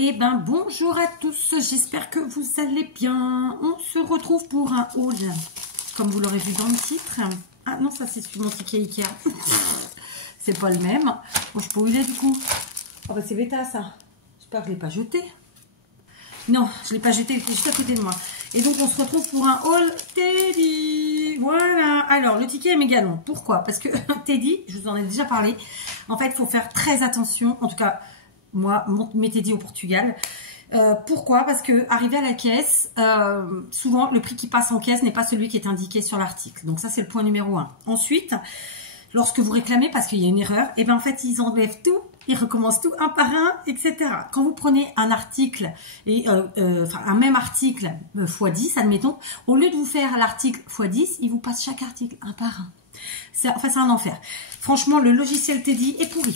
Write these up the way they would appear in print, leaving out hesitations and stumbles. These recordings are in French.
Eh ben bonjour à tous, j'espère que vous allez bien. On se retrouve pour un haul, comme vous l'aurez vu dans le titre. Ah non, ça c'est sur mon ticket Ikea. C'est pas le même. Bon, je peux où il est du coup. Oh bah c'est bêta ça. J'espère que je l'ai pas jeté. Non, je l'ai pas jeté, il était juste à côté de moi. Et donc on se retrouve pour un haul Teddy. Voilà. Alors le ticket est mégalon. Pourquoi? Parce que Teddy, je vous en ai déjà parlé. En fait, il faut faire très attention. En tout cas, moi, mes Teddy au Portugal. Pourquoi? Parce que arrivé à la caisse, souvent le prix qui passe en caisse n'est pas celui qui est indiqué sur l'article. Donc ça c'est le point numéro 1. Ensuite, lorsque vous réclamez parce qu'il y a une erreur, et bien en fait ils enlèvent tout, ils recommencent tout un par un, etc. Quand vous prenez un article et enfin un même article x10, admettons, au lieu de vous faire l'article x10, ils vous passent chaque article un par un. C'est un enfer. Franchement, le logiciel Teddy est pourri.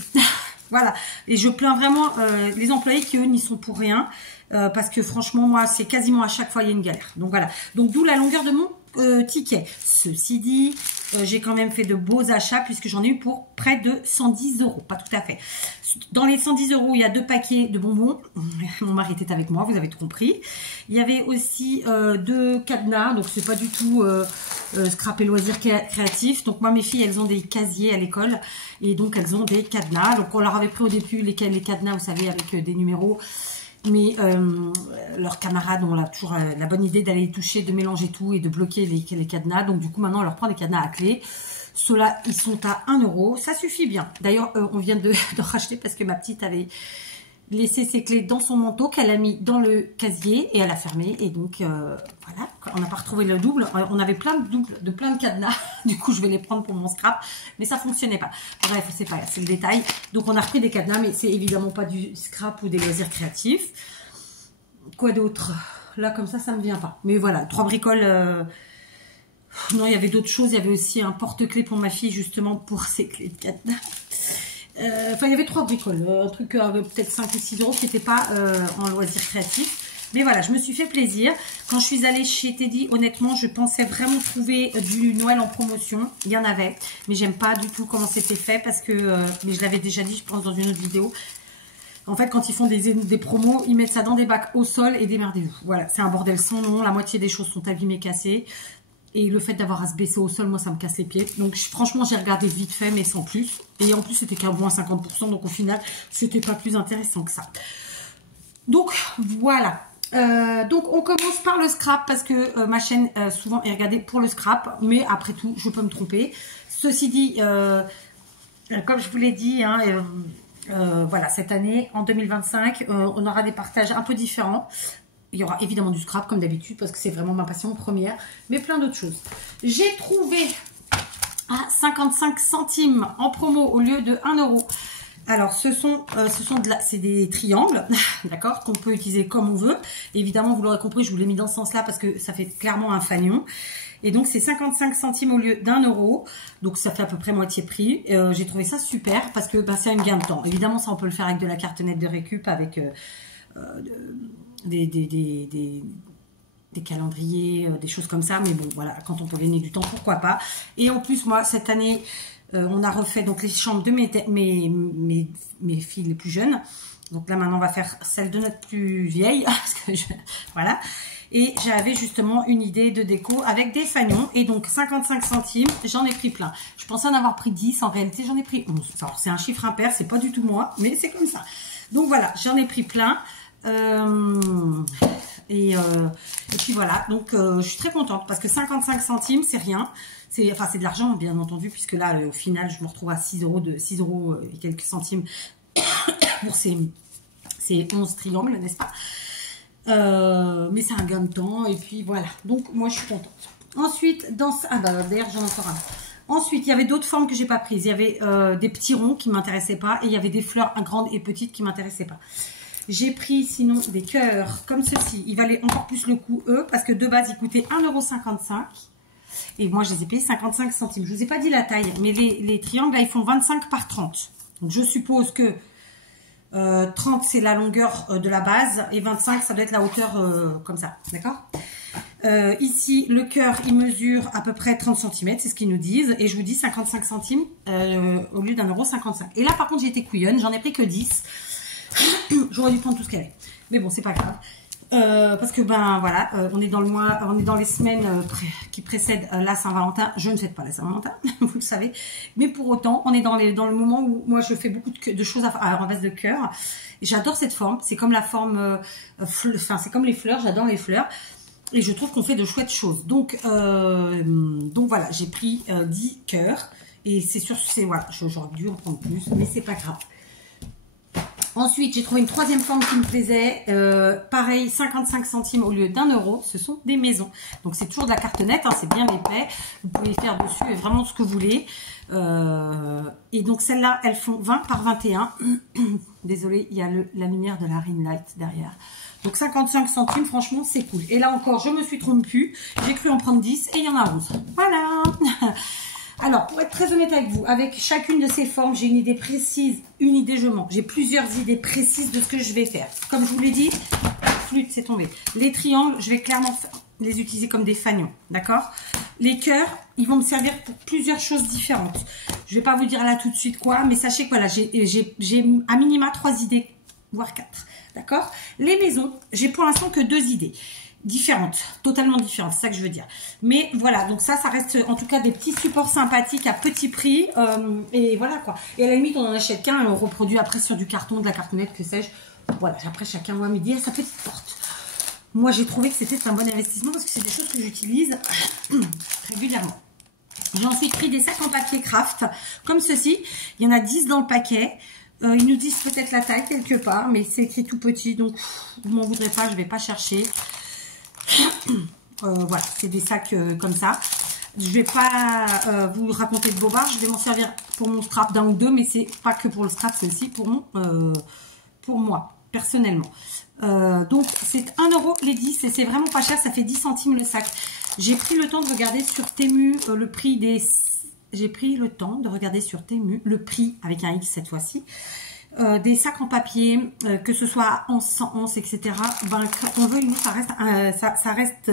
Voilà, et je plains vraiment les employés qui eux n'y sont pour rien, parce que franchement moi c'est quasiment à chaque fois il y a une galère. Donc voilà, donc d'où la longueur de mon ticket. Ceci dit, j'ai quand même fait de beaux achats puisque j'en ai eu pour près de 110 €, pas tout à fait. Dans les 110 €, il y a 2 paquets de bonbons. Mon mari était avec moi, vous avez tout compris. Il y avait aussi 2 cadenas, donc c'est pas du tout scrap et loisirs créatifs. Donc moi mes filles elles ont des casiers à l'école et donc elles ont des cadenas. Donc on leur avait pris au début les cadenas, vous savez, avec des numéros. Mais leurs camarades ont toujours la bonne idée d'aller toucher, de mélanger tout et de bloquer les cadenas. Donc du coup maintenant on leur prend des cadenas à clé. Ceux-là ils sont à 1 €, ça suffit bien. D'ailleurs on vient de racheter parce que ma petite avait laissé ses clés dans son manteau qu'elle a mis dans le casier et elle a fermé. Et donc voilà, on n'a pas retrouvé le double. On avait plein de doubles, de plein de cadenas. Du coup je vais les prendre pour mon scrap, mais ça fonctionnait pas. Bref, c'est pas grave, c'est le détail. Donc on a repris des cadenas, mais c'est évidemment pas du scrap ou des loisirs créatifs. Quoi d'autre? Là comme ça me vient pas. Mais voilà, 3 bricoles. Non, il y avait d'autres choses. Il y avait aussi un porte-clés pour ma fille justement pour ses clés de cadenas. Enfin, il y avait 3 bricoles, un truc peut-être 5 ou 6 € qui n'était pas en loisir créatif. Mais voilà, je me suis fait plaisir. Quand je suis allée chez Teddy, honnêtement, je pensais vraiment trouver du Noël en promotion. Il y en avait, mais j'aime pas du tout comment c'était fait parce que, mais je l'avais déjà dit, je pense, dans une autre vidéo. En fait, quand ils font des promos, ils mettent ça dans des bacs au sol et démerdez-vous. Voilà, c'est un bordel sans nom. La moitié des choses sont abîmées, cassées. Et le fait d'avoir à se baisser au sol, moi, ça me casse les pieds. Donc, franchement, j'ai regardé vite fait, mais sans plus. Et en plus, c'était qu'à moins 50%. Donc, au final, c'était pas plus intéressant que ça. Donc, voilà. Donc, on commence par le scrap parce que ma chaîne, souvent, est regardée pour le scrap. Mais après tout, je peux me tromper. Ceci dit, comme je vous l'ai dit, hein, voilà, cette année, en 2025, on aura des partages un peu différents. Il y aura évidemment du scrap comme d'habitude parce que c'est vraiment ma passion première, mais plein d'autres choses. J'ai trouvé à 55 centimes en promo au lieu de 1 €. Alors c'est des triangles, d'accord, qu'on peut utiliser comme on veut. Évidemment, vous l'aurez compris, je vous l'ai mis dans ce sens-là parce que ça fait clairement un fanion. Et donc c'est 55 centimes au lieu d'1 €. Donc ça fait à peu près moitié prix. J'ai trouvé ça super parce que c'est un gain de temps. Évidemment, ça on peut le faire avec de la cartonnette de récup, avec des calendriers, des choses comme ça, mais bon voilà, quand on peut gagner du temps, pourquoi pas. Et en plus moi cette année on a refait donc les chambres de mes filles les plus jeunes. Donc là maintenant on va faire celle de notre plus vieille parce que voilà. Et j'avais justement une idée de déco avec des fanions. Et donc 55 centimes, j'en ai pris plein. Je pensais en avoir pris 10, en réalité j'en ai pris 11. Alors c'est un chiffre impair, c'est pas du tout moi, mais c'est comme ça. Donc voilà, j'en ai pris plein. Et puis voilà, donc je suis très contente parce que 55 centimes c'est rien, c'est de l'argent bien entendu, puisque là au final je me retrouve à 6 € et quelques centimes pour ces 11 triangles, n'est-ce pas? Mais c'est un gain de temps et puis voilà, donc moi je suis contente. Ensuite d'ailleurs j'en ai encore un. Ensuite, il y avait d'autres formes que j'ai pas prises. Il y avait des petits ronds qui m'intéressaient pas et il y avait des fleurs grandes et petites qui m'intéressaient pas. J'ai pris sinon des cœurs comme ceci. Ils valaient encore plus le coup, eux, parce que de base, ils coûtaient 1,55 €. Et moi, je les ai payés 55 centimes. Je ne vous ai pas dit la taille, mais les triangles, là, ils font 25 par 30. Donc, je suppose que 30, c'est la longueur de la base. Et 25, ça doit être la hauteur comme ça. D'accord? Ici, le cœur, il mesure à peu près 30 cm. C'est ce qu'ils nous disent. Et je vous dis 55 centimes au lieu d'1,55 €. Et là, par contre, j'ai été couillonne. J'en ai pris que 10. J'aurais dû prendre tout ce qu'il y avait. Mais bon, c'est pas grave. Parce que ben voilà, on est dans le mois, on est dans les semaines qui précèdent la Saint-Valentin. Je ne fête pas la Saint-Valentin, vous le savez. Mais pour autant, on est dans le moment où moi je fais beaucoup de choses en vase de cœur. J'adore cette forme. C'est comme la forme, enfin c'est comme les fleurs. J'adore les fleurs. Et je trouve qu'on fait de chouettes choses. Donc voilà, j'ai pris 10 cœurs. Et c'est sûr, voilà, j'aurais dû en prendre plus, mais c'est pas grave. Ensuite, j'ai trouvé une troisième forme qui me plaisait. Pareil, 55 centimes au lieu d'1 €. Ce sont des maisons. Donc, c'est toujours de la cartonnette. Hein, c'est bien épais. Vous pouvez faire dessus vraiment ce que vous voulez. Et donc, celles-là, elles font 20 par 21. Désolée, il y a la lumière de la ring light derrière. Donc, 55 centimes, franchement, c'est cool. Et là encore, je me suis trompée. J'ai cru en prendre 10 et il y en a 11. Voilà. Alors, pour être très honnête avec vous, avec chacune de ces formes, j'ai une idée précise, j'ai plusieurs idées précises de ce que je vais faire. Comme je vous l'ai dit, flûte, c'est tombé. Les triangles, je vais clairement les utiliser comme des fanions, d'accord? Les cœurs, ils vont me servir pour plusieurs choses différentes. Je ne vais pas vous dire là tout de suite quoi, mais sachez que voilà, j'ai à minima 3 idées, voire 4, d'accord? Les maisons, j'ai pour l'instant que 2 idées. Différentes, totalement différentes, c'est ça que je veux dire. Mais voilà, donc ça reste en tout cas des petits supports sympathiques à petit prix. Et voilà quoi. Et à la limite, on en achète qu'un et on reproduit après sur du carton, de la cartonnette, que sais-je. Voilà, après chacun voit midi à sa petite porte. Moi, j'ai trouvé que c'était un bon investissement parce que c'est des choses que j'utilise régulièrement. J'ai ensuite pris des sacs en papier craft, comme ceci. Il y en a 10 dans le paquet. Ils nous disent peut-être la taille quelque part, mais c'est écrit tout petit, donc vous m'en voudrez pas, je vais pas chercher. Voilà, c'est des sacs comme ça. Je vais pas vous raconter de bobards, je vais m'en servir pour mon scrap d'un ou deux, mais c'est pas que pour le scrap, c'est aussi pour moi, personnellement. Donc c'est 1 € les 10 et c'est vraiment pas cher, ça fait 10 centimes le sac. J'ai pris le temps de regarder sur Temu le prix des... J'ai pris le temps de regarder sur Temu le prix, avec un X cette fois-ci, des sacs en papier, que ce soit en 111, etc. Ben, quand on veut, ça reste,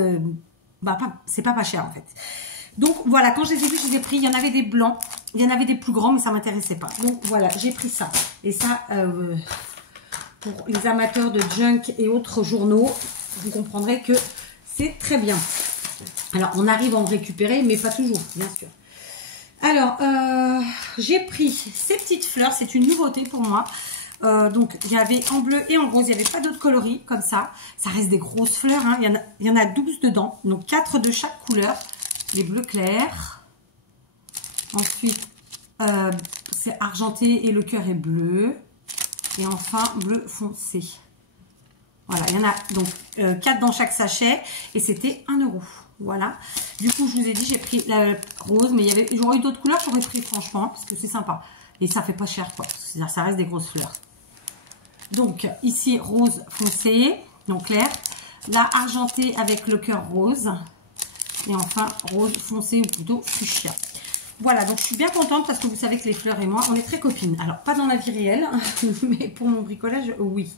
c'est pas cher en fait. Donc voilà, quand je les ai vus, je les ai pris. Il y en avait des blancs, il y en avait des plus grands, mais ça m'intéressait pas. Donc voilà, j'ai pris ça. Et ça, pour les amateurs de junk et autres journaux, vous comprendrez que c'est très bien. Alors, on arrive à en récupérer, mais pas toujours, bien sûr. Alors, j'ai pris ces petites fleurs, c'est une nouveauté pour moi. Donc, il y avait en bleu et en rose, il n'y avait pas d'autres coloris comme ça. Ça reste des grosses fleurs, hein. Il y en a 12 dedans, donc 4 de chaque couleur. Les bleus clairs. Ensuite, c'est argenté et le cœur est bleu. Et enfin, bleu foncé. Voilà, il y en a donc 4 dans chaque sachet et c'était 1 €. Voilà. Du coup, je vous ai dit, j'ai pris la rose, mais j'aurais eu d'autres couleurs, j'aurais pris franchement, parce que c'est sympa. Et ça fait pas cher, quoi. C'est-à-dire, ça reste des grosses fleurs. Donc, ici, rose foncé, donc clair. Là, argenté avec le cœur rose. Et enfin, rose foncé ou plutôt fuchsia. Voilà, donc je suis bien contente parce que vous savez que les fleurs et moi, on est très copines. Alors, pas dans la vie réelle, mais pour mon bricolage, oui.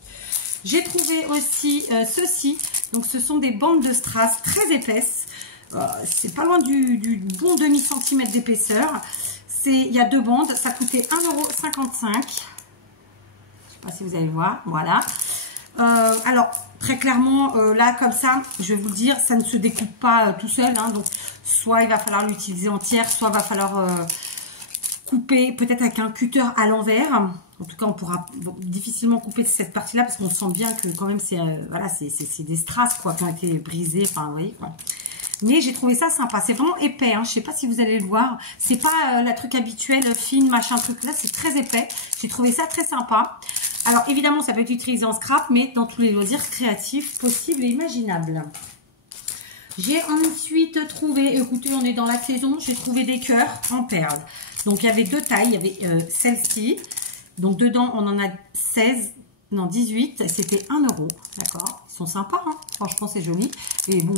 J'ai trouvé aussi ceci. Donc, ce sont des bandes de strass très épaisses. C'est pas loin du bon demi-centimètre d'épaisseur. Il y a 2 bandes. Ça coûtait 1,55 €. Je sais pas si vous allez voir. Voilà. Alors, très clairement, là, comme ça, je vais vous le dire, ça ne se découpe pas tout seul. Hein, donc, soit il va falloir l'utiliser entière, soit il va falloir couper peut-être avec un cutter à l'envers. En tout cas, on pourra difficilement couper cette partie-là parce qu'on sent bien que quand même, c'est voilà, c'est des strass quoi, qui ont été brisés. Enfin, vous voyez quoi. Mais j'ai trouvé ça sympa. C'est vraiment épais. Hein. Je ne sais pas si vous allez le voir. C'est pas la truc habituelle, fine, machin, truc. Là, c'est très épais. J'ai trouvé ça très sympa. Alors, évidemment, ça peut être utilisé en scrap, mais dans tous les loisirs créatifs possibles et imaginables. J'ai ensuite trouvé, écoutez, on est dans la saison, j'ai trouvé des cœurs en perles. Donc, il y avait 2 tailles. Il y avait celle-ci. Donc, dedans, on en a 16, non, 18. C'était 1 €. D'accord. Ils sont sympas, hein. Franchement, c'est joli. Et bon,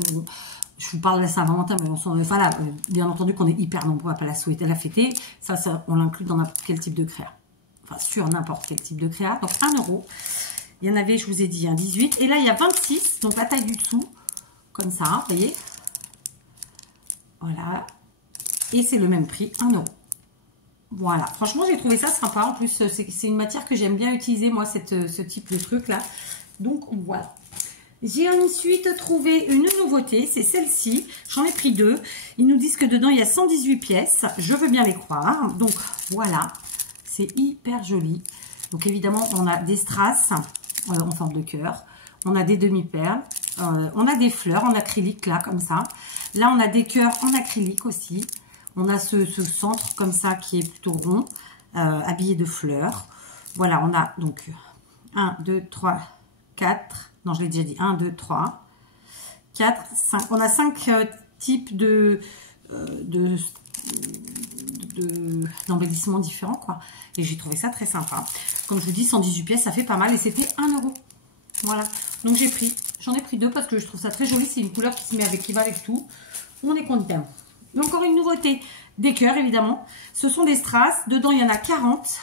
je vous parle de la Saint-Valentin, mais enfin là, bien entendu qu'on est hyper nombreux à la souhaiter, à la fêter. Ça, on l'inclut dans n'importe quel type de créa. Enfin, sur n'importe quel type de créa. Donc, 1 €. Il y en avait, je vous ai dit, un 18. Et là, il y a 26. Donc, la taille du dessous. Comme ça, hein, vous voyez. Voilà. Et c'est le même prix, 1 €. Voilà. Franchement, j'ai trouvé ça sympa. En plus, c'est une matière que j'aime bien utiliser, moi, ce type de truc-là. Donc voilà. J'ai ensuite trouvé une nouveauté, c'est celle-ci. J'en ai pris 2. Ils nous disent que dedans, il y a 118 pièces. Je veux bien les croire. Donc voilà, c'est hyper joli. Donc évidemment, on a des strass en forme de cœur. On a des demi-perles. On a des fleurs en acrylique là, comme ça. Là, on a des cœurs en acrylique aussi. On a ce centre comme ça qui est plutôt rond, habillé de fleurs. Voilà, on a donc 1, 2, 3, 4... Non, je l'ai déjà dit. 1, 2, 3, 4, 5. On a 5 types d'embellissements différents, quoi. Et j'ai trouvé ça très sympa. Comme je vous dis, 118 pièces, ça fait pas mal. Et c'était 1 €. Voilà. Donc j'en ai pris 2 parce que je trouve ça très joli. C'est une couleur qui se met qui va avec tout. On est content. Et encore une nouveauté. Des cœurs, évidemment. Ce sont des strass. Dedans, il y en a 40.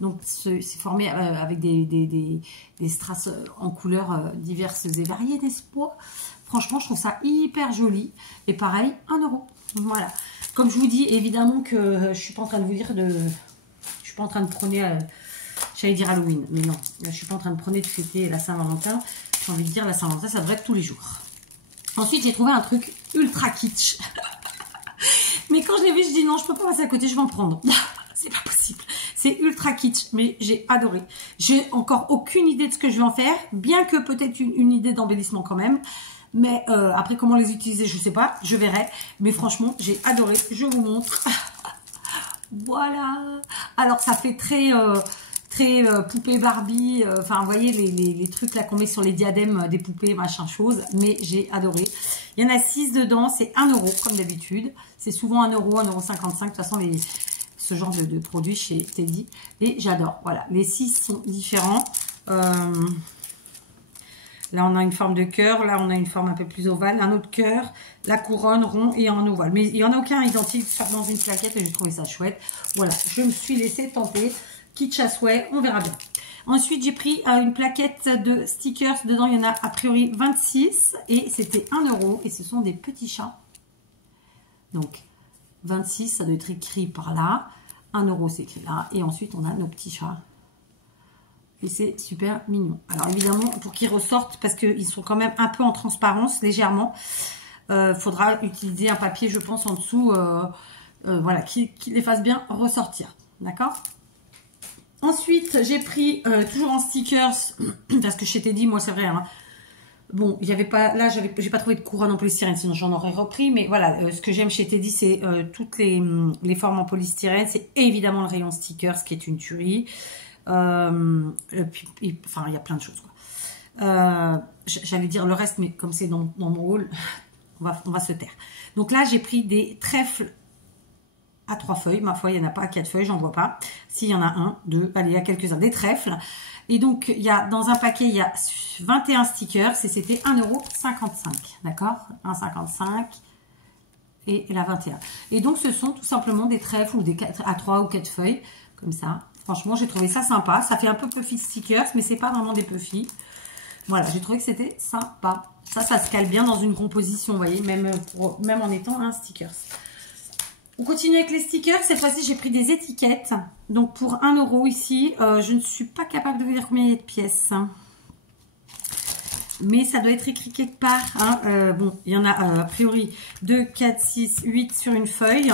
Donc, c'est formé avec des strass en couleurs diverses et variées, n'est-ce pas? Franchement, je trouve ça hyper joli. Et pareil, 1 €. Voilà. Comme je vous dis, évidemment que je ne suis pas en train de vous dire de... Je suis pas en train de prôner... J'allais dire Halloween, mais non. Je ne suis pas en train de prôner de fêter la Saint-Valentin. J'ai envie de dire la Saint-Valentin, ça devrait être tous les jours. Ensuite, j'ai trouvé un truc ultra kitsch. Mais quand je l'ai vu, je dis non, je peux pas passer à côté, je vais en prendre. C'est pas possible. C'est ultra kitsch, mais j'ai adoré. J'ai encore aucune idée de ce que je vais en faire, bien que peut-être une idée d'embellissement quand même. Mais après, comment les utiliser, je sais pas, je verrai. Mais franchement, j'ai adoré. Je vous montre. Voilà. Alors, ça fait très poupée Barbie. Enfin, vous voyez, les trucs là qu'on met sur les diadèmes des poupées, machin chose. Mais j'ai adoré. Il y en a 6 dedans. C'est 1 €, comme d'habitude. C'est souvent 1 €, 1,55 €. De toute façon, ce genre de produit chez Teddy. Et j'adore. Voilà. Les 6 sont différents. Là, on a une forme de cœur. Là, on a une forme un peu plus ovale. Un autre cœur. La couronne, rond et en ovale. Mais il n'y en a aucun identique dans une plaquette et j'ai trouvé ça chouette. Voilà. Je me suis laissée tenter. Kitsch à souhait. On verra bien. Ensuite, j'ai pris une plaquette de stickers. Dedans, il y en a a priori 26. Et c'était 1 €. Et ce sont des petits chats. Donc, 26, ça doit être écrit par là. 1 €, c'est écrit là. Et ensuite, on a nos petits chats. Et c'est super mignon. Alors, évidemment, pour qu'ils ressortent, parce qu'ils sont quand même un peu en transparence, légèrement, faudra utiliser un papier, je pense, en dessous, voilà, qui les fasse bien ressortir. D'accord? Ensuite, j'ai pris, toujours en stickers, parce que chez Teddy, moi, c'est vrai, hein, bon, il n'y avait pas, là, j'ai pas trouvé de couronne en polystyrène, sinon j'en aurais repris. Mais voilà, ce que j'aime chez Teddy, c'est toutes les formes en polystyrène. C'est évidemment le rayon stickers, qui est une tuerie. Enfin, il y a plein de choses, quoi. J'allais dire le reste, mais comme c'est dans mon haul, on va se taire. Donc là, j'ai pris des trèfles à 3 feuilles. Ma foi, il n'y en a pas à 4 feuilles, j'en vois pas. S'il y en a 1, 2, allez, il y a quelques-uns. Des trèfles. Et donc, il y a, dans un paquet, il y a 21 stickers et c'était 1,55 €. D'accord? 1,55 € et la 21. Et donc, ce sont tout simplement des trèfles ou des 4, à 3 ou 4 feuilles, comme ça. Franchement, j'ai trouvé ça sympa. Ça fait un peu puffy stickers, mais c'est pas vraiment des puffy. Voilà, j'ai trouvé que c'était sympa. Ça se cale bien dans une composition, vous voyez, même en étant un stickers. On continue avec les stickers. Cette fois-ci, j'ai pris des étiquettes. Donc, pour 1 € ici, je ne suis pas capable de vous dire combien il y a de pièces. Mais ça doit être écrit quelque part. Hein. Bon, il y en a a priori 2, 4, 6, 8 sur une feuille.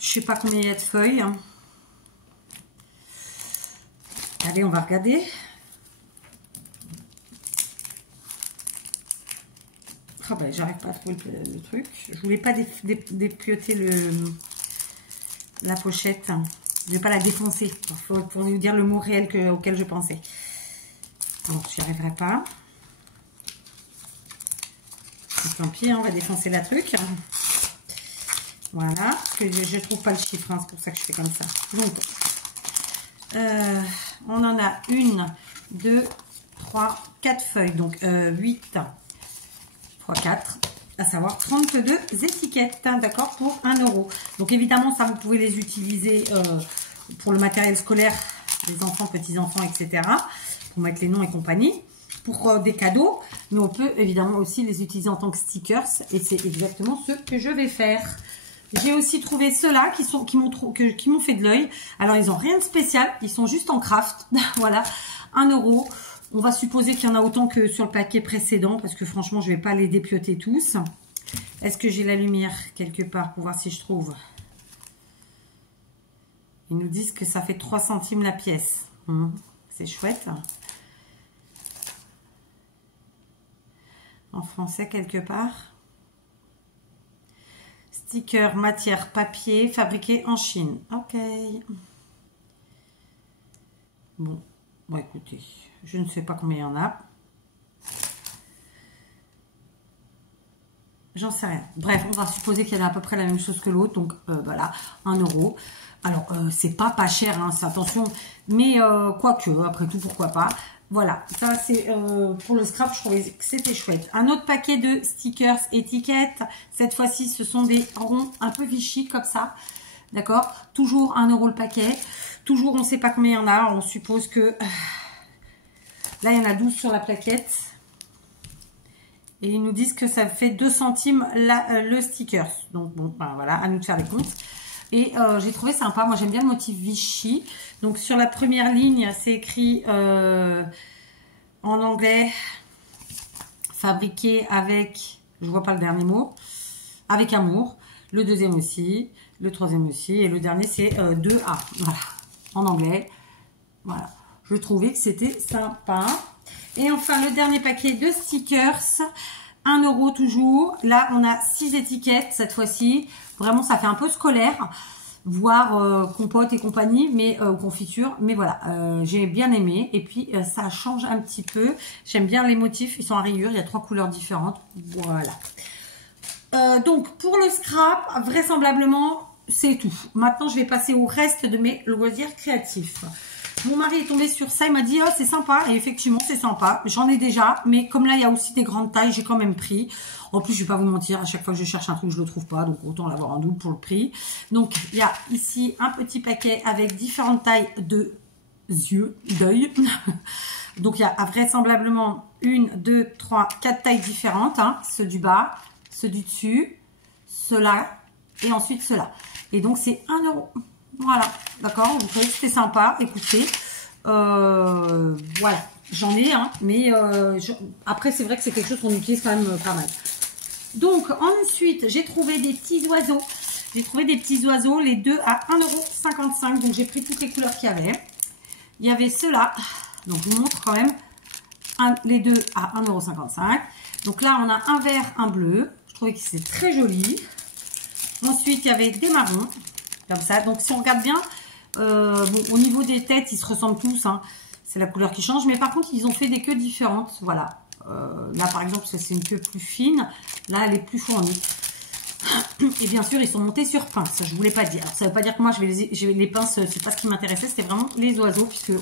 Je ne sais pas combien il y a de feuilles. Allez, on va regarder. Oh ben, j'arrive pas à trouver le truc. Je voulais pas dépioter la pochette. Je vais pas la défoncer pour vous dire le mot réel auquel je pensais. Donc, j'y arriverai pas. Donc, tant pis, on va défoncer la truc. Voilà. Parce que je trouve pas le chiffre, hein, c'est pour ça que je fais comme ça. Donc, on en a 1, 2, 3, 4 feuilles. Donc, 8 x 4, à savoir 32 étiquettes, hein, d'accord, pour 1 €. Donc, évidemment, ça, vous pouvez les utiliser pour le matériel scolaire, les enfants, petits-enfants, etc. Pour mettre les noms et compagnie. Pour des cadeaux, mais on peut évidemment aussi les utiliser en tant que stickers. Et c'est exactement ce que je vais faire. J'ai aussi trouvé ceux-là qui m'ont fait de l'œil. Alors, ils n'ont rien de spécial. Ils sont juste en craft. Voilà, 1 €. On va supposer qu'il y en a autant que sur le paquet précédent, parce que franchement, je ne vais pas les dépioter tous. Est-ce que j'ai la lumière quelque part pour voir si je trouve? Ils nous disent que ça fait 3 centimes la pièce. C'est chouette. En français quelque part. Sticker, matière, papier, fabriqué en Chine. Ok. Bon, écoutez, je ne sais pas combien il y en a. J'en sais rien. Bref, on va supposer qu'il y en a à peu près la même chose que l'autre. Donc, voilà, 1 €. Alors, c'est pas cher, hein, attention. Mais, quoique, après tout, pourquoi pas. Voilà, ça c'est pour le scrap, je trouvais que c'était chouette. Un autre paquet de stickers étiquettes. Cette fois-ci, ce sont des ronds un peu Vichy, comme ça. D'accord? Toujours 1 € le paquet. Toujours, on ne sait pas combien il y en a. On suppose que... Là, il y en a 12 sur la plaquette. Et ils nous disent que ça fait 2 centimes le sticker. Donc, bon, ben, voilà, à nous de faire les comptes. Et j'ai trouvé sympa. Moi, j'aime bien le motif Vichy. Donc, sur la première ligne, c'est écrit en anglais, fabriqué avec, je vois pas le dernier mot, avec amour. Le deuxième aussi, le troisième aussi. Et le dernier, c'est 2A. Voilà, en anglais. Voilà, je trouvais que c'était sympa. Et enfin, le dernier paquet de stickers, 1 € toujours. Là, on a 6 étiquettes cette fois-ci. Vraiment, ça fait un peu scolaire, voire compote et compagnie, mais confiture. Mais voilà, j'ai bien aimé. Et puis, ça change un petit peu. J'aime bien les motifs, ils sont à rayures. Il y a 3 couleurs différentes. Voilà. Donc, pour le scrap, vraisemblablement, c'est tout. Maintenant, je vais passer au reste de mes loisirs créatifs. Mon mari est tombé sur ça, il m'a dit « Oh, c'est sympa ». Et effectivement, c'est sympa. J'en ai déjà, mais comme là, il y a aussi des grandes tailles, j'ai quand même pris. En plus, je ne vais pas vous mentir, à chaque fois que je cherche un truc, je ne le trouve pas. Donc, autant l'avoir en double pour le prix. Donc, il y a ici un petit paquet avec différentes tailles de yeux, d'œil. Donc, il y a vraisemblablement 1, 2, 3, 4 tailles différentes. Hein. Ceux du bas, ceux du dessus, ceux-là et ensuite ceux-là. Et donc, c'est 1 €. Voilà, d'accord, vous trouvez que c'était sympa, écoutez, voilà, j'en ai, hein, mais après c'est vrai que c'est quelque chose qu'on utilise quand même pas mal. Donc ensuite, j'ai trouvé des petits oiseaux, les deux à 1,55 €, donc j'ai pris toutes les couleurs qu'il y avait. Il y avait ceux-là, donc je vous montre quand même, les deux à 1,55 €. Donc là, on a un vert, un bleu, je trouvais que c'est très joli. Ensuite, il y avait des marrons. Comme ça, donc si on regarde bien, bon, au niveau des têtes, ils se ressemblent tous, hein. C'est la couleur qui change, mais par contre, ils ont fait des queues différentes, voilà. Là, par exemple, c'est une queue plus fine, là, elle est plus fournie. Et bien sûr, ils sont montés sur pince, je ne voulais pas dire. Alors, ça ne veut pas dire que moi, je vais les pinces, c'est pas ce qui m'intéressait, c'était vraiment les oiseaux, puisque,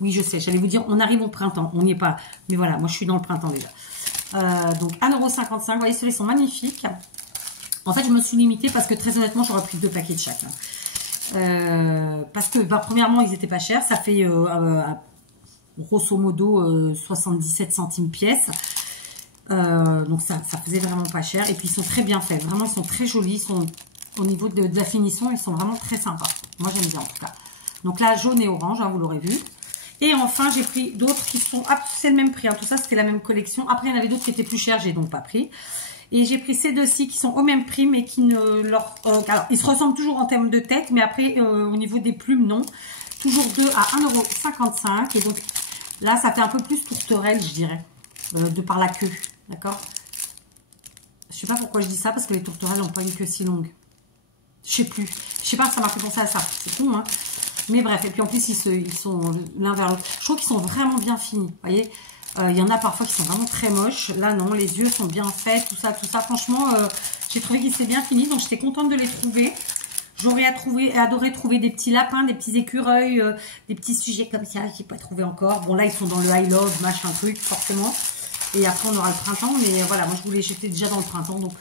oui, je sais, j'allais vous dire, on arrive au printemps, on n'y est pas, mais voilà, moi, je suis dans le printemps déjà. Donc, 1,55 €, vous voyez, ceux-là, ils sont magnifiques. En fait, je me suis limitée parce que très honnêtement, j'aurais pris 2 paquets de chacun. Parce que, premièrement, ils n'étaient pas chers. Ça fait grosso modo 77 centimes pièce. Donc, ça faisait vraiment pas cher. Et puis, ils sont très bien faits. Vraiment, ils sont très jolis. Ils sont, au niveau de la finition, ils sont vraiment très sympas. Moi, j'aime bien en tout cas. Donc là, jaune et orange, hein, vous l'aurez vu. Et enfin, j'ai pris d'autres qui sont... Ah, c'est le même prix. Hein. Tout ça, c'était la même collection. Après, il y en avait d'autres qui étaient plus chers. J'ai donc pas pris. Et j'ai pris ces deux-ci qui sont au même prix, mais qui ne leur... alors, ils se ressemblent toujours en termes de tête, mais après, au niveau des plumes, non. Toujours 2 à 1,55 €. Et donc, là, ça fait un peu plus tourterelle, je dirais, de par la queue. D'accord? Je sais pas pourquoi je dis ça, parce que les tourterelles n'ont pas une queue si longue. Je sais plus. Je sais pas, ça m'a fait penser à ça. C'est con, hein? Mais bref, et puis en plus, ils sont l'un vers l'autre. Je trouve qu'ils sont vraiment bien finis, vous voyez? Il y en a parfois qui sont vraiment très moches. Là, non, les yeux sont bien faits, tout ça, tout ça. Franchement, j'ai trouvé qu'ils étaient bien finis, donc j'étais contente de les trouver. J'aurais adoré trouver des petits lapins, des petits écureuils, des petits sujets comme ça, j'ai pas trouvé encore. Bon, là, ils sont dans le high love, machin truc, forcément. Et après, on aura le printemps, mais voilà, moi, j'étais déjà dans le printemps, donc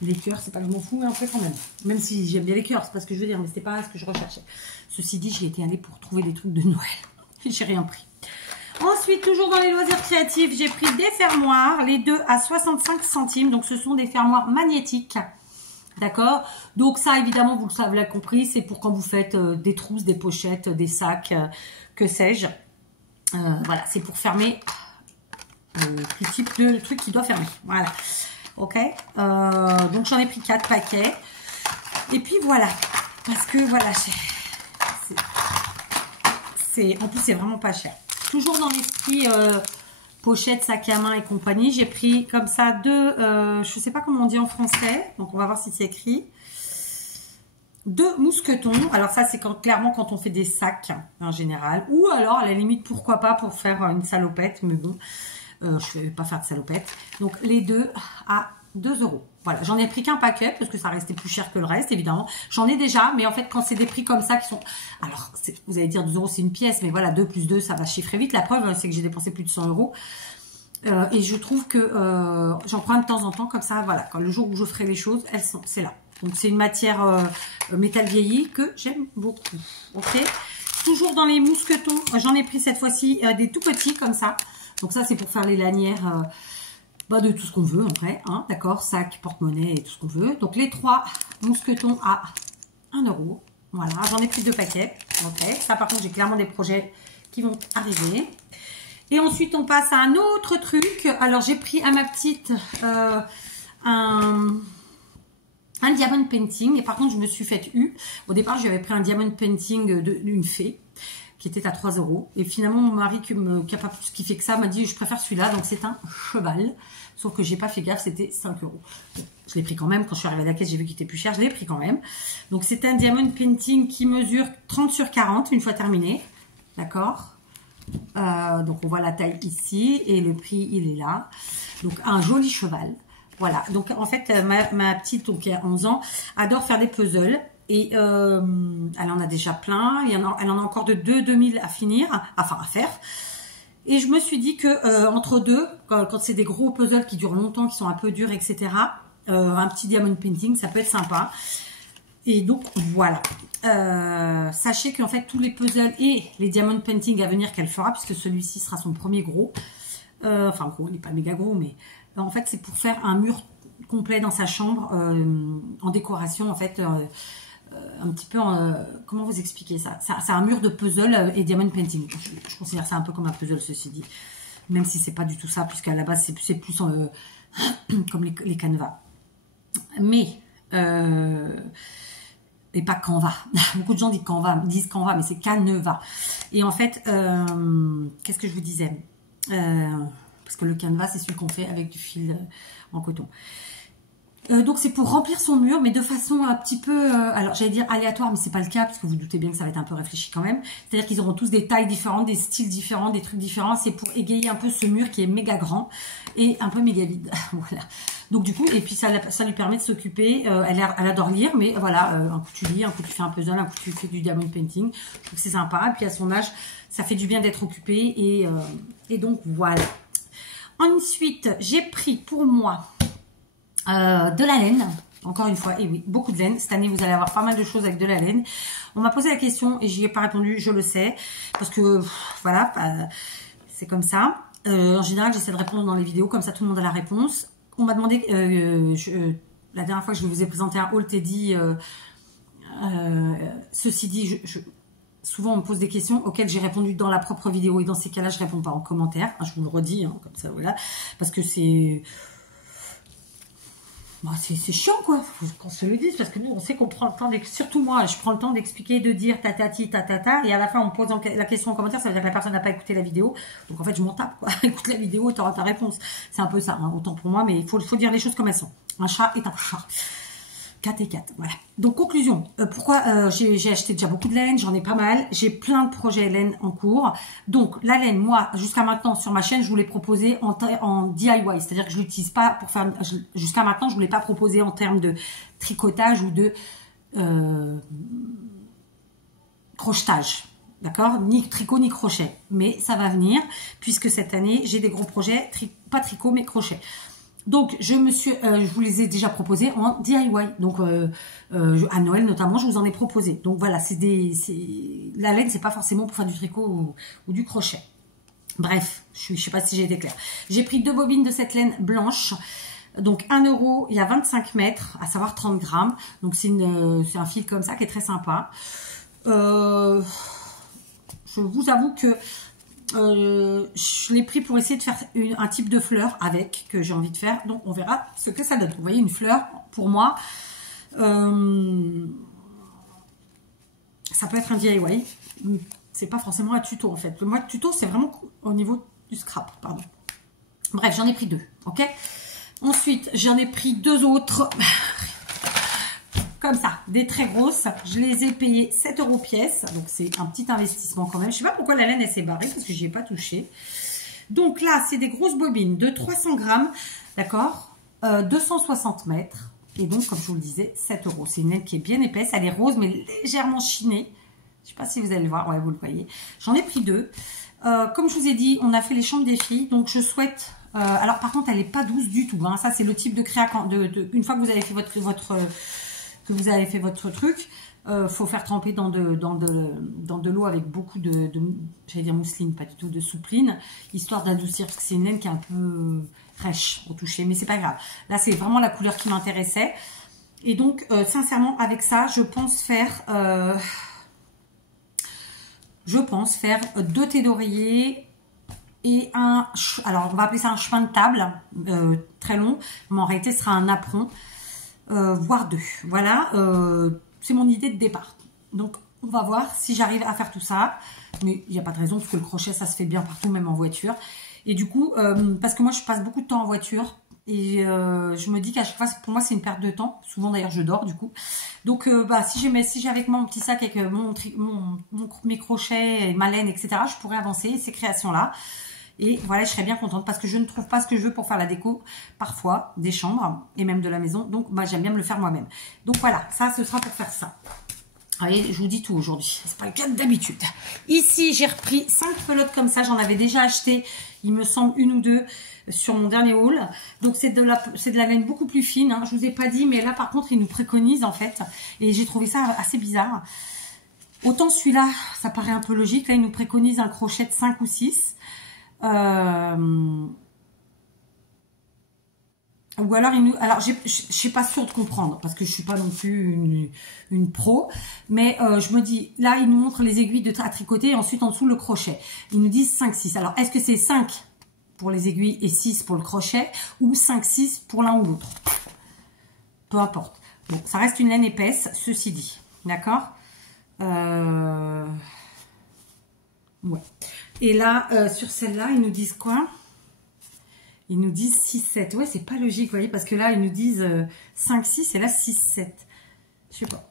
les cœurs, c'est pas que je m'en fous, mais un peu quand même. Même si j'aime bien les cœurs, c'est pas ce que je veux dire, mais c'était pas ce que je recherchais. Ceci dit, j'y étais allée pour trouver des trucs de Noël. J'ai rien pris. Ensuite, toujours dans les loisirs créatifs, j'ai pris des fermoirs, les deux à 65 centimes. Donc, ce sont des fermoirs magnétiques. D'accord? Donc, ça, évidemment, vous l'avez compris, c'est pour quand vous faites des trousses, des pochettes, des sacs, que sais-je. Voilà, c'est pour fermer tout type de truc qui doit fermer. Voilà. Ok. Donc j'en ai pris 4 paquets. Et puis voilà. Parce que voilà, en plus c'est vraiment pas cher. Toujours dans l'esprit pochette, sac à main et compagnie. J'ai pris comme ça 2, je sais pas comment on dit en français. Donc on va voir si c'est écrit. 2 mousquetons. Alors ça c'est clairement quand on fait des sacs en général. Ou alors à la limite pourquoi pas pour faire une salopette. Mais bon, je vais pas faire de salopette. Donc les deux à 2 €. Voilà, j'en ai pris qu'un paquet parce que ça restait plus cher que le reste évidemment. J'en ai déjà, mais en fait quand c'est des prix comme ça qui sont... Alors vous allez dire 2 € c'est une pièce, mais voilà 2 plus 2 ça va chiffrer vite. La preuve c'est que j'ai dépensé plus de 100 €. Et je trouve que j'en prends de temps en temps comme ça. Voilà, quand le jour où je ferai les choses, c'est là. Donc c'est une matière métal vieilli que j'aime beaucoup. Ok. Toujours dans les mousquetons, j'en ai pris cette fois-ci des tout petits comme ça. Donc ça c'est pour faire les lanières de tout ce qu'on veut en vrai. Hein, d'accord, sac, porte-monnaie et tout ce qu'on veut. Donc les 3 mousquetons à 1 €. Voilà, j'en ai pris 2 paquets. Ok. Ça par contre j'ai clairement des projets qui vont arriver. Et ensuite on passe à un autre truc. Alors j'ai pris à ma petite un diamond painting, et par contre je me suis fait eu. Au départ j'avais pris un diamond painting d'une fée qui était à 3 €, et finalement mon mari qui a pas plus kiffé que ça m'a dit je préfère celui-là, donc c'est un cheval, sauf que j'ai pas fait gaffe, c'était 5 €. Bon, je l'ai pris quand même, quand je suis arrivée à la caisse j'ai vu qu'il était plus cher, je l'ai pris quand même. Donc c'est un diamond painting qui mesure 30 sur 40 une fois terminé, d'accord. Donc on voit la taille ici et le prix il est là. Donc un joli cheval. Voilà, donc en fait ma petite donc, qui a 11 ans adore faire des puzzles et elle en a déjà plein, elle en a encore de 2000 à finir, enfin à faire. Et je me suis dit que entre deux, quand c'est des gros puzzles qui durent longtemps, qui sont un peu durs, etc., un petit diamond painting ça peut être sympa. Et donc voilà, sachez qu'en fait tous les puzzles et les diamond painting à venir qu'elle fera, puisque celui-ci sera son premier gros, enfin gros, il n'est pas méga gros, mais en fait c'est pour faire un mur complet dans sa chambre en décoration en fait, un petit peu comment vous expliquer ça, c'est un mur de puzzle et diamond painting. Je considère ça un peu comme un puzzle, ceci dit, même si c'est pas du tout ça, puisqu'à la base c'est plus comme les canevas, mais et pas Canva. Beaucoup de gens disent Canva, mais c'est Caneva. Et en fait, qu'est-ce que je vous disais, parce que le canevas, c'est celui qu'on fait avec du fil en coton. Donc c'est pour remplir son mur, mais de façon un petit peu, alors j'allais dire aléatoire, mais c'est pas le cas, parce que vous doutez bien que ça va être un peu réfléchi quand même. C'est-à-dire qu'ils auront tous des tailles différentes, des styles différents, des trucs différents. C'est pour égayer un peu ce mur qui est méga grand et un peu méga vide. Voilà. Donc du coup, et puis ça lui permet de s'occuper. Elle adore lire, mais voilà, un coup tu lis, un coup tu fais un puzzle, un coup tu fais du diamond painting. Je trouve que c'est sympa. Et puis à son âge, ça fait du bien d'être occupé. Et donc voilà. Ensuite, j'ai pris pour moi de la laine, encore une fois, et oui, beaucoup de laine. Cette année, vous allez avoir pas mal de choses avec de la laine. On m'a posé la question et j'y ai pas répondu, je le sais, parce que voilà, c'est comme ça. En général, j'essaie de répondre dans les vidéos, comme ça tout le monde a la réponse. On m'a demandé, la dernière fois que je vous ai présenté un haul Teddy, ceci dit, souvent on me pose des questions auxquelles j'ai répondu dans la propre vidéo, et dans ces cas-là, je réponds pas en commentaire. Je vous le redis, hein, comme ça, voilà, parce que c'est... Bon, c'est chiant quoi, faut qu'on se le dise, parce que nous on sait qu'on prend le temps, surtout moi, je prends le temps d'expliquer, de dire tatati tatata, et à la fin on me pose la question en commentaire, ça veut dire que la personne n'a pas écouté la vidéo, donc en fait je m'en tape quoi, écoute la vidéo et tu auras ta réponse. C'est un peu ça, hein, autant pour moi, mais il faut dire les choses comme elles sont. Un chat est un chat. 4 et 4, voilà. Donc conclusion, pourquoi j'ai acheté déjà beaucoup de laine, j'en ai pas mal, j'ai plein de projets laine en cours. Donc la laine, moi, jusqu'à maintenant sur ma chaîne, je vous l'ai proposé en DIY, c'est-à-dire que je l'utilise pas pour faire, jusqu'à maintenant, je ne l'ai pas proposé en termes de tricotage ou de crochetage. D'accord, ni tricot ni crochet, mais ça va venir, puisque cette année, j'ai des gros projets, pas tricot, mais crochet. Donc, je vous les ai déjà proposés en DIY. Donc, à Noël notamment, je vous en ai proposé. Donc, voilà, la laine, c'est pas forcément pour faire du tricot ou du crochet. Bref, je sais pas si j'ai été claire. J'ai pris 2 bobines de cette laine blanche. Donc, 1 €, il y a 25 mètres, à savoir 30 grammes. Donc, c'est un fil comme ça qui est très sympa. Je vous avoue que Je l'ai pris pour essayer de faire un type de fleur avec, que j'ai envie de faire. Donc, on verra ce que ça donne. Vous voyez, une fleur, pour moi, ça peut être un DIY. C'est pas forcément un tuto, en fait. Moi, le tuto, c'est vraiment au niveau du scrap, pardon. Bref, j'en ai pris 2, ok? Ensuite, j'en ai pris 2 autres. Comme ça, des très grosses. Je les ai payées 7 € pièce. Donc, c'est un petit investissement quand même. Je ne sais pas pourquoi la laine, elle s'est barrée parce que je n'y ai pas touché. Donc là, c'est des grosses bobines de 300 grammes. D'accord, 260 mètres. Et donc, comme je vous le disais, 7 €. C'est une laine qui est bien épaisse. Elle est rose, mais légèrement chinée. Je ne sais pas si vous allez le voir. Ouais, vous le voyez. J'en ai pris 2. Comme je vous ai dit, on a fait les chambres des filles. Donc, je souhaite... alors, par contre, elle n'est pas douce du tout. Hein. Ça, c'est le type de créa... une fois que vous avez fait votre truc, faut faire tremper dans de l'eau avec beaucoup de j'allais dire mousseline, pas du tout, de soupline, histoire d'adoucir, parce que c'est une laine qui est un peu rêche au toucher, mais c'est pas grave. Là, c'est vraiment la couleur qui m'intéressait. Et donc, sincèrement, avec ça, je pense faire 2 thés d'oreiller et alors on va appeler ça un chemin de table, très long, mais en réalité, ce sera un apron. Voire 2. Voilà, c'est mon idée de départ. Donc, on va voir si j'arrive à faire tout ça. Mais il n'y a pas de raison, parce que le crochet, ça se fait bien partout, même en voiture. Et du coup, parce que moi, je passe beaucoup de temps en voiture. Et je me dis qu'à chaque fois, pour moi, c'est une perte de temps. Souvent, d'ailleurs, je dors, du coup. Donc, si j'ai avec moi mon petit sac avec mes crochets, ma laine, etc., je pourrais avancer ces créations-là. Et voilà, je serais bien contente parce que je ne trouve pas ce que je veux pour faire la déco, parfois, des chambres et même de la maison. Donc, j'aime bien me le faire moi-même. Donc, voilà, ça, ce sera pour faire ça. Vous voyez, je vous dis tout aujourd'hui. C'est pas le cas d'habitude. Ici, j'ai repris 5 pelotes comme ça. J'en avais déjà acheté, il me semble, 1 ou 2 sur mon dernier haul. Donc, c'est de la laine beaucoup plus fine. Hein. Je vous ai pas dit, mais là, par contre, ils nous préconisent, en fait. Et j'ai trouvé ça assez bizarre. Autant celui-là, ça paraît un peu logique. Là, ils nous préconisent un crochet de 5 ou 6. Ou alors, je suis pas sûre de comprendre parce que je suis pas non plus une pro, mais je me dis, là, ils nous montrent les aiguilles à tricoter et ensuite en dessous le crochet. Ils nous disent 5-6. Alors, est-ce que c'est 5 pour les aiguilles et 6 pour le crochet ou 5-6 pour l'un ou l'autre? Peu importe. Bon, ça reste une laine épaisse, ceci dit. D'accord? Ouais. Et là, sur celle-là, ils nous disent quoi? Ils nous disent 6-7. Ouais, c'est pas logique, vous voyez, parce que là, ils nous disent 5-6 et là, 6-7. Je sais pas.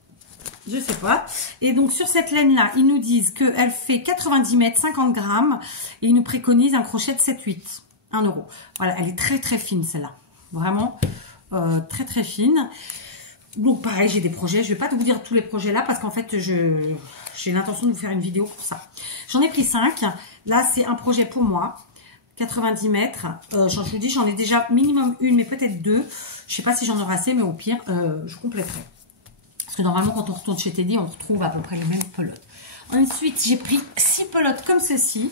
Je sais pas. Et donc, sur cette laine-là, ils nous disent qu'elle fait 90 mètres, 50 grammes. Et ils nous préconisent un crochet de 7-8. 1 €. Voilà, elle est très, très fine, celle-là. Vraiment, très, très fine. Donc, pareil, j'ai des projets. Je vais pas vous dire tous les projets là, parce qu'en fait, j'ai l'intention de vous faire une vidéo pour ça. J'en ai pris 5. Là, c'est un projet pour moi. 90 mètres. Je vous dis, j'en ai déjà minimum 1, mais peut-être 2. Je sais pas si j'en aurai assez, mais au pire, je compléterai. Parce que normalement, quand on retourne chez Teddy, on retrouve à peu près les mêmes pelotes. Ensuite, j'ai pris 6 pelotes comme ceci.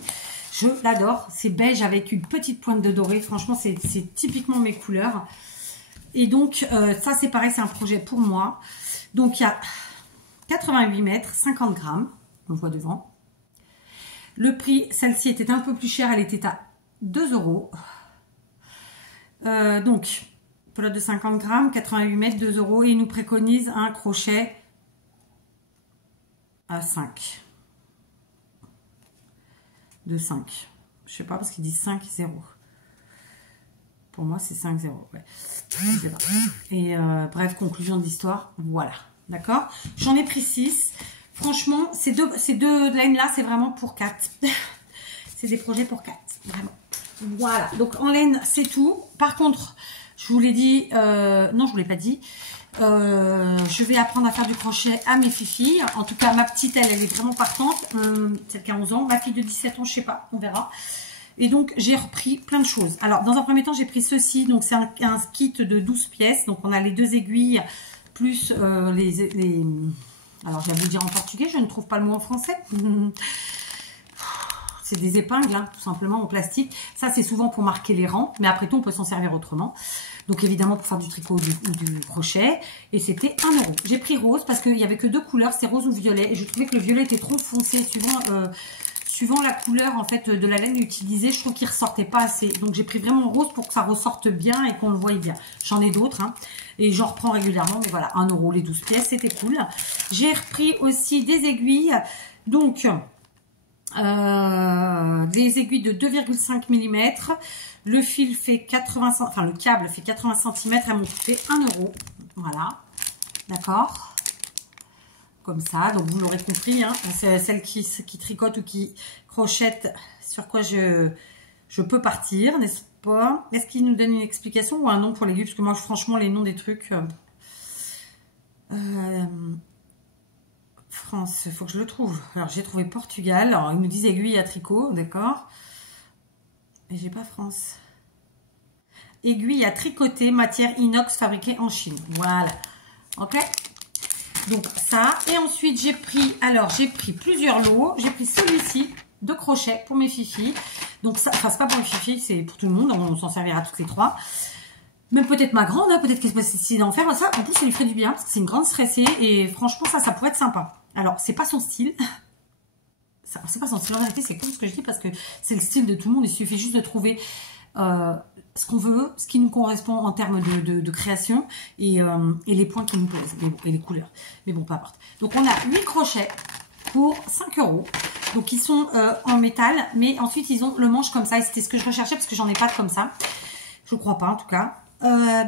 Je l'adore. C'est beige avec une petite pointe de doré. Franchement, c'est typiquement mes couleurs. Et donc, ça, c'est pareil, c'est un projet pour moi. Donc, il y a 88 mètres, 50 grammes. On le voit devant. Le prix, celle-ci était un peu plus chère. Elle était à 2 €. Donc, pelote de 50 grammes, 88 mètres, 2 €. Et ils nous préconisent un crochet à 5. De 5. Je sais pas parce qu'ils disent 5, 0. Pour moi, c'est 5, 0. Ouais. Je sais pas. Et bref, conclusion de l'histoire. Voilà. D'accord? J'en ai pris 6. Franchement, ces deux laines-là, c'est vraiment pour 4. C'est des projets pour 4. Vraiment. Voilà. Donc, en laine, c'est tout. Par contre, je vous l'ai dit... non, je vous l'ai pas dit. Je vais apprendre à faire du crochet à mes filles. En tout cas, ma petite, elle est vraiment partante. Celle qui a 11 ans. Ma fille de 17 ans, je sais pas. On verra. Et donc, j'ai repris plein de choses. Alors, dans un premier temps, j'ai pris ceci. Donc, c'est un kit de 12 pièces. Donc, on a les 2 aiguilles plus les... Alors, je vais vous le dire en portugais. Je ne trouve pas le mot en français. C'est des épingles, hein, tout simplement, en plastique. Ça, c'est souvent pour marquer les rangs. Mais après tout, on peut s'en servir autrement. Donc, évidemment, pour faire du tricot ou du crochet. Et c'était 1 €. J'ai pris rose parce qu'il n'y avait que 2 couleurs. C'est rose ou violet. Et je trouvais que le violet était trop foncé suivant la couleur en fait de la laine utilisée, je trouve qu'il ressortait pas assez. Donc j'ai pris vraiment rose pour que ça ressorte bien et qu'on le voie bien. J'en ai d'autres hein, et j'en reprends régulièrement, mais voilà, 1 € les 12 pièces, c'était cool. J'ai repris aussi des aiguilles, donc des aiguilles de 2,5 mm. Le fil fait 80, enfin le câble fait 80 cm, elles m'ont coûté 1 €. Voilà, d'accord. Comme ça, donc vous l'aurez compris, hein, c'est celle qui tricote ou qui crochette, sur quoi je peux partir, n'est-ce pas? Est-ce qu'il nous donne une explication ou un nom pour l'aiguille? Parce que moi, franchement, les noms des trucs... France, il faut que je le trouve. Alors, j'ai trouvé Portugal. Alors, ils nous disent aiguille à tricot, d'accord. Et j'ai pas France. Aiguille à tricoter, matière inox fabriquée en Chine. Voilà. Ok. Donc ça, et ensuite j'ai pris plusieurs lots. J'ai pris celui-ci de crochet pour mes fifis. Donc ça, enfin c'est pas pour les fifis, c'est pour tout le monde. On s'en servira toutes les trois. Même peut-être ma grande, hein, peut-être qu'elle se décide d'en faire. Ça, en plus, ça lui ferait du bien parce que c'est une grande stressée et franchement ça pourrait être sympa. Alors c'est pas son style. C'est pas son style en réalité, c'est comme ce que je dis parce que c'est le style de tout le monde. Il suffit juste de trouver ce qu'on veut, ce qui nous correspond en termes de création et les points qui nous plaisent et les couleurs. Mais bon, peu importe. Donc on a 8 crochets pour 5 €. Donc ils sont en métal, mais ensuite ils ont le manche comme ça. Et c'était ce que je recherchais parce que j'en ai pas de comme ça. Je crois pas en tout cas.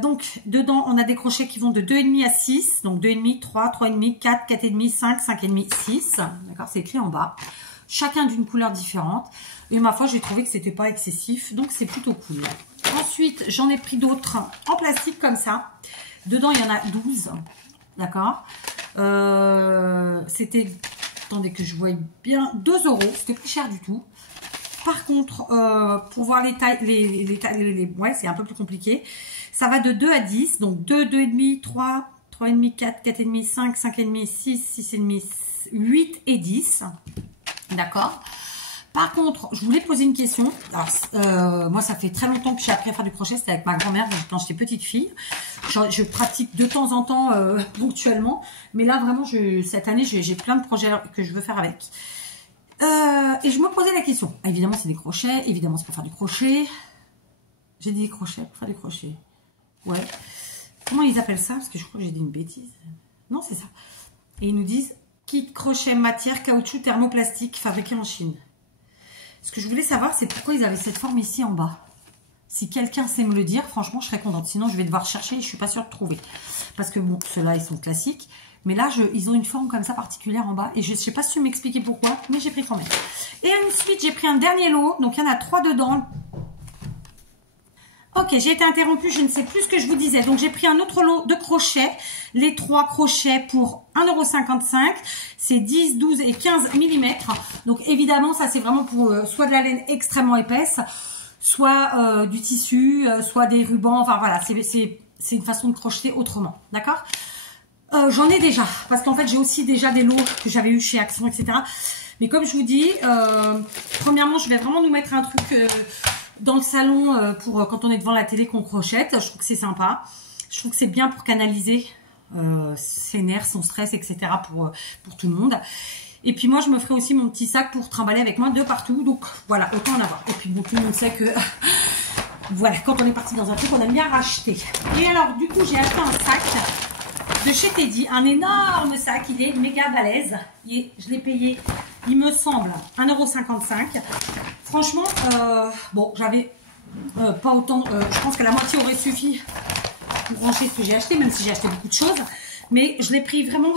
Donc dedans on a des crochets qui vont de 2,5 à 6. Donc 2,5, 3, 3,5, 4, 4,5, 5, 5,5, 6. D'accord, c'est écrit en bas. Chacun d'une couleur différente. Et ma foi, j'ai trouvé que c'était pas excessif. Donc c'est plutôt cool. Ensuite, j'en ai pris d'autres en plastique comme ça. Dedans, il y en a 12. D'accord. C'était, attendez que je voie bien, 2 €. C'était pas cher du tout. Par contre, pour voir les tailles, ouais, c'est un peu plus compliqué. Ça va de 2 à 10. Donc 2, 2,5, 3, 3,5, 4, 4,5, 5, 5,5, 6, 6,5, 8 et 10. D'accord. Par contre, je voulais poser une question. Alors, moi, ça fait très longtemps que j'ai appris à faire du crochet. C'était avec ma grand-mère quand j'étais petite fille. Je pratique de temps en temps, ponctuellement. Mais là, vraiment, cette année, j'ai plein de projets que je veux faire avec. Et je me posais la question. Ah, évidemment, c'est des crochets. Évidemment, c'est pour faire du crochet. J'ai dit crochet pour faire du crochet. Ouais. Comment ils appellent ça? Parce que je crois que j'ai dit une bêtise. Non, c'est ça. Et ils nous disent kit crochet matière caoutchouc thermoplastique fabriqué en Chine. Ce que je voulais savoir, c'est pourquoi ils avaient cette forme ici en bas. Si quelqu'un sait me le dire, franchement, je serais contente. Sinon, je vais devoir chercher et je suis pas sûre de trouver. Parce que bon, ceux-là, ils sont classiques. Mais là, ils ont une forme comme ça particulière en bas. Et je ne sais pas si tu m'expliquer pourquoi, mais j'ai pris quand même. Et ensuite, j'ai pris un dernier lot. Donc, il y en a 3 dedans. Ok, j'ai été interrompue, je ne sais plus ce que je vous disais. Donc, j'ai pris un autre lot de crochets. Les 3 crochets pour 1,55 €. C'est 10, 12 et 15 mm. Donc, évidemment, ça, c'est vraiment pour soit de la laine extrêmement épaisse, soit du tissu, soit des rubans. Enfin, voilà, c'est une façon de crocheter autrement. D'accord? J'en ai déjà. Parce qu'en fait, j'ai aussi déjà des lots que j'avais eu chez Action, etc. Mais comme je vous dis, premièrement, je vais vraiment nous mettre un truc... dans le salon pour quand on est devant la télé qu'on crochette. Je trouve que c'est sympa. Je trouve que c'est bien pour canaliser ses nerfs, son stress, etc. pour tout le monde. Et puis moi, je me ferai aussi mon petit sac pour trimballer avec moi de partout. Donc voilà, autant en avoir. Et puis bon, tout le monde sait que voilà, quand on est parti dans un truc, on aime bien racheter. Et alors, du coup, j'ai acheté un sac de chez Teddy. Un énorme sac. Il est méga balèze. Et je l'ai payé, il me semble, 1,55 €. Franchement, bon, j'avais pas autant, je pense que la moitié aurait suffi pour ranger ce que j'ai acheté, même si j'ai acheté beaucoup de choses. Mais je l'ai pris vraiment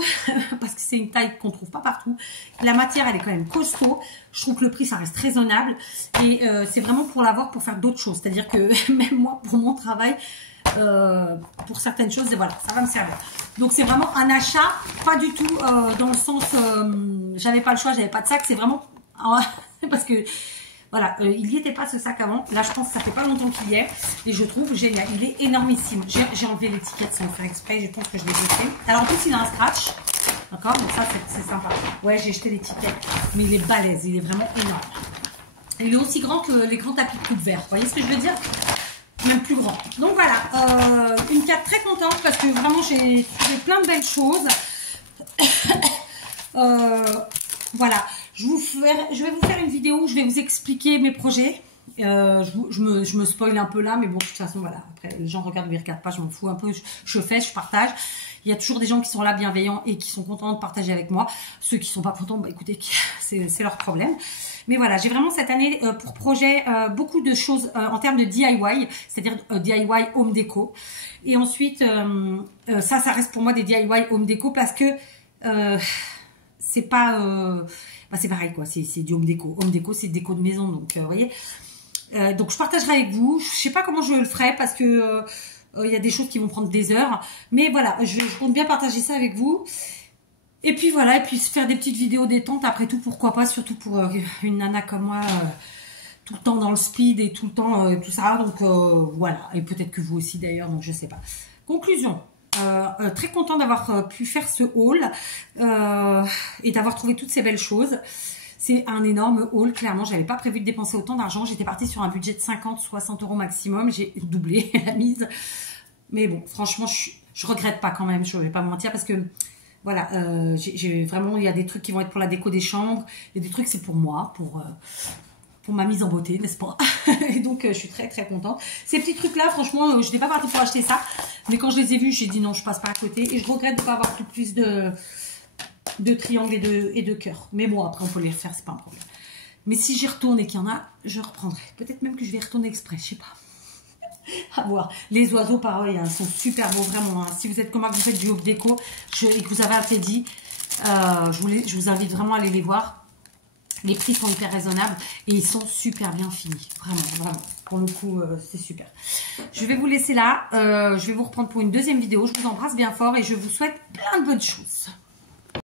parce que c'est une taille qu'on trouve pas partout. La matière, elle est quand même costaud. Je trouve que le prix, ça reste raisonnable. Et c'est vraiment pour l'avoir pour faire d'autres choses. C'est-à-dire que même moi, pour mon travail, pour certaines choses, et voilà, ça va me servir. Donc c'est vraiment un achat, pas du tout dans le sens, j'avais pas le choix, j'avais pas de sac. C'est vraiment parce que... Voilà, il n'y était pas ce sac avant. Là, je pense que ça fait pas longtemps qu'il y est. Et je trouve génial. Il est énormissime. J'ai enlevé l'étiquette sans le faire exprès. Je pense que je l'ai jeté. Alors, en plus, il a un scratch. D'accord? Donc ça, c'est sympa. Ouais, j'ai jeté l'étiquette. Mais il est balèze. Il est vraiment énorme. Et il est aussi grand que les grands tapis de coupe vert. Vous voyez ce que je veux dire? Même plus grand. Donc voilà, une carte très contente parce que vraiment, j'ai trouvé plein de belles choses. Voilà. je vais vous faire une vidéo où je vais vous expliquer mes projets. Je me spoil un peu là, mais bon, de toute façon, voilà. Après, les gens regardent ou ils regardent pas, je m'en fous un peu. Je fais, je partage. Il y a toujours des gens qui sont là, bienveillants et qui sont contents de partager avec moi. Ceux qui sont pas contents, bah écoutez, c'est leur problème. Mais voilà, j'ai vraiment cette année pour projet beaucoup de choses en termes de DIY, c'est-à-dire DIY home déco. Et ensuite, ça reste pour moi des DIY home déco parce que c'est pas... bah c'est pareil quoi, c'est du home déco. Home déco, c'est déco de maison, donc vous voyez. Donc je partagerai avec vous. Je sais pas comment je le ferai parce que il y a des choses qui vont prendre des heures. Mais voilà, je compte bien partager ça avec vous. Et puis voilà, et puis faire des petites vidéos détente, après tout, pourquoi pas, surtout pour une nana comme moi, tout le temps dans le speed et tout le temps, tout ça, donc voilà, et peut-être que vous aussi d'ailleurs, donc je sais pas. Conclusion, très content d'avoir pu faire ce haul et d'avoir trouvé toutes ces belles choses. C'est un énorme haul, clairement, j'avais pas prévu de dépenser autant d'argent, j'étais partie sur un budget de 50-60 € maximum, j'ai doublé la mise. Mais bon, franchement, je regrette pas quand même, je vais pas mentir, parce que voilà, j'ai vraiment, il y a des trucs qui vont être pour la déco des chambres, il y a des trucs c'est pour moi, pour ma mise en beauté, n'est-ce pas? Et donc je suis très très contente. Ces petits trucs là, franchement, je n'étais pas partie pour acheter ça, mais quand je les ai vus, j'ai dit non, je passe pas à côté, et je regrette de ne pas avoir plus de triangles et de cœurs. Mais bon, après on peut les refaire, c'est pas un problème. Mais si j'y retourne et qu'il y en a, je reprendrai. Peut-être même que je vais retourner exprès, je sais pas. À voir. Les oiseaux, pareil, ils sont super beaux, vraiment. Hein. Si vous êtes comme moi, vous faites du home déco et que vous avez un Teddy, je vous invite vraiment à aller les voir. Les prix sont hyper raisonnables et ils sont super bien finis. Vraiment, vraiment. Pour le coup, c'est super. Je vais vous laisser là. Je vais vous reprendre pour une deuxième vidéo. Je vous embrasse bien fort et je vous souhaite plein de bonnes choses.